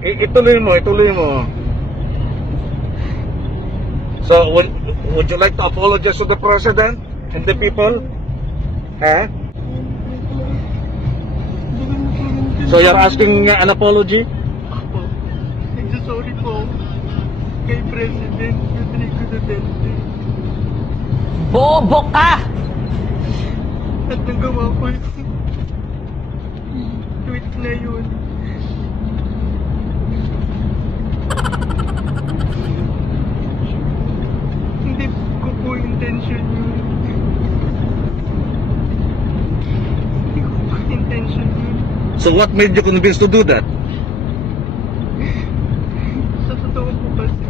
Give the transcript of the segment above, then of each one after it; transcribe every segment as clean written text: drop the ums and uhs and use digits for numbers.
Ituloy mo, ituloy mo. So, would you like to apologize to the President and the people? Huh? So you're asking an apology? Ako, nagsasorry po kay President Rodrigo Duterte. Bobo ka! At nagawa ko yung tweet na yun. Hindi ko po intention yun. Hindi ko po intention yun. So what made you convinced to do that? Sa totoo po kasi.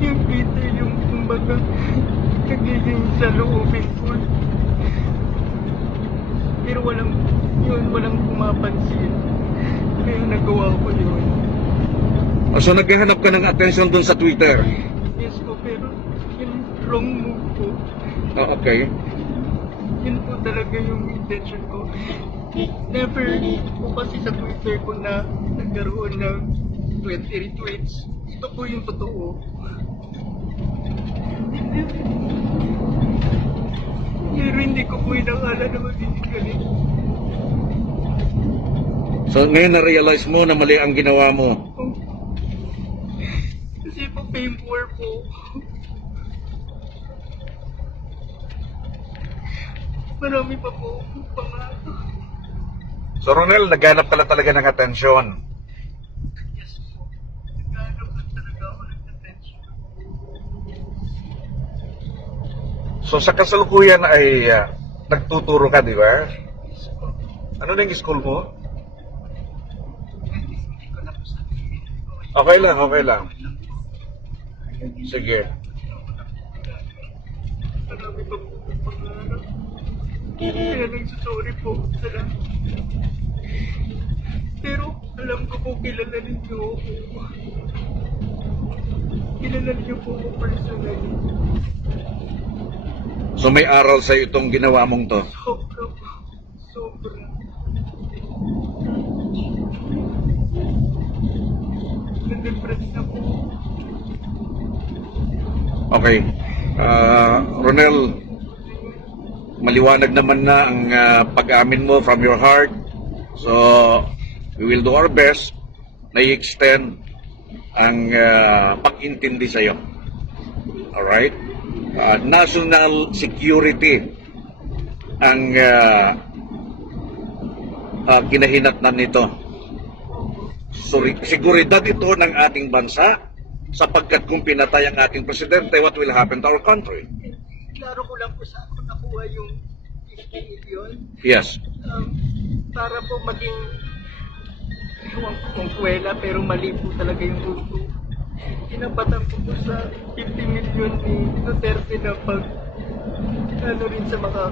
Yung kita yung kumbaga nagiging sa loobin ko. Pero walang pumapansin. Kaya nagawa ko yun. So naghahanap ka ng attention dun sa Twitter? Yes po, pero yung wrong move po. Oh, okay. Yun po talaga yung intention ko. Never po kasi sa Twitter ko na nagkaroon ng 20 retweets. Ito po yung totoo. Pero hindi ko po inakala na magiging ganito. So ngayon na-realize mo na mali ang ginawa mo. Oh. Kasi po fame war po. Marami pa po pangalan. So Ronel, naghanap ka lang talaga ng atensyon. Yes po. Naghanap lang talaga ako ng attention. So sa kasalukuyan ay nagtuturo ka, di ba? Yes po. Ano na yung school mo? Hindi ko na po sabihin. Okay lang, okay lang. Sige. Marami pa po pangalan. Kaya nagsasorry po sa lahat. Pero alam ko po kilala ninyo ako. Kilala niyo po ako personally. So may aral sa itong ginawa mong to. Sobra po. Sobra. Nag-depress na po. Okay. Ronel, maliwanag naman na ang pag-amin mo from your heart. So, we will do our best na i-extend ang pag-intindi sa'yo. Alright? National security ang kinahinatnan nito. Seguridad ito ng ating bansa sapagkat kung pinatay ang ating presidente, what will happen to our country? Klaro ko lang po sa ako nakuha yung 50 million. Yes. Para po maging ewan ko kung kwela pero mali po talaga yung gusto. Inabatan ko po sa 50 million ni Duterte na pag ano rin sa pag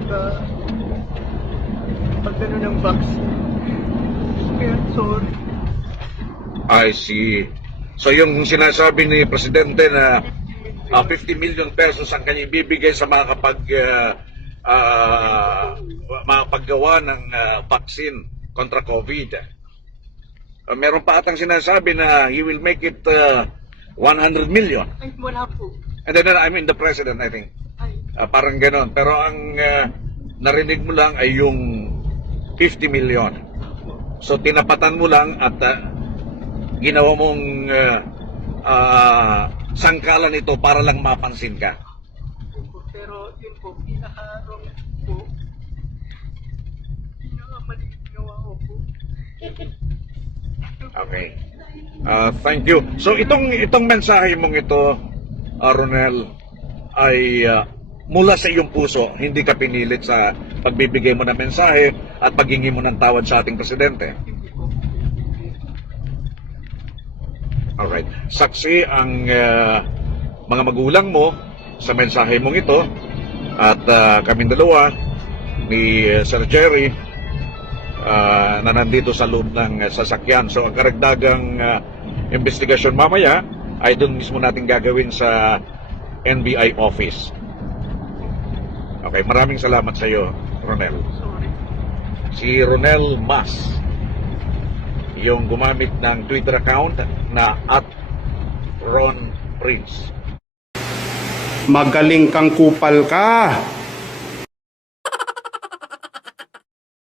ano ng vaccine. Kaya sorry. I see. So yung sinasabi ni Presidente na 50 million pesos ang kanyang ibibigay sa mga makapaggawa ng vaccine kontra COVID. Meron pa atang sinasabi na he will make it 100 million. Ay, wala po. And then I mean the President, I think. Ay, Parang ganon. Pero ang narinig mo lang ay yung 50 million. So tinapatan mo lang at ginawa mong sangkalan ito para lang mapansin ka. pero yun po, pinaka-wrong po. Pinaka-mali ginawa ko po. Okay. Thank you. So itong mensahe mong ito, Ronel, ay mula sa iyong puso, hindi ka pinilit sa pagbibigay mo ng mensahe at paghingi mo ng tawad sa ating presidente. Hindi po. Alright. Saksi ang mga magulang mo sa mensahe mong ito at kaming dalawa ni Sir Jerry na nandito sa loob ng sasakyan. So ang karagdagang investigasyon mamaya ay doon mismo natin gagawin sa NBI office. Okay, maraming salamat sa iyo, Ronel. Sorry. si Ronel Mas, yung gumamit ng Twitter account na @RonPrince. Magaling kang kupal ka.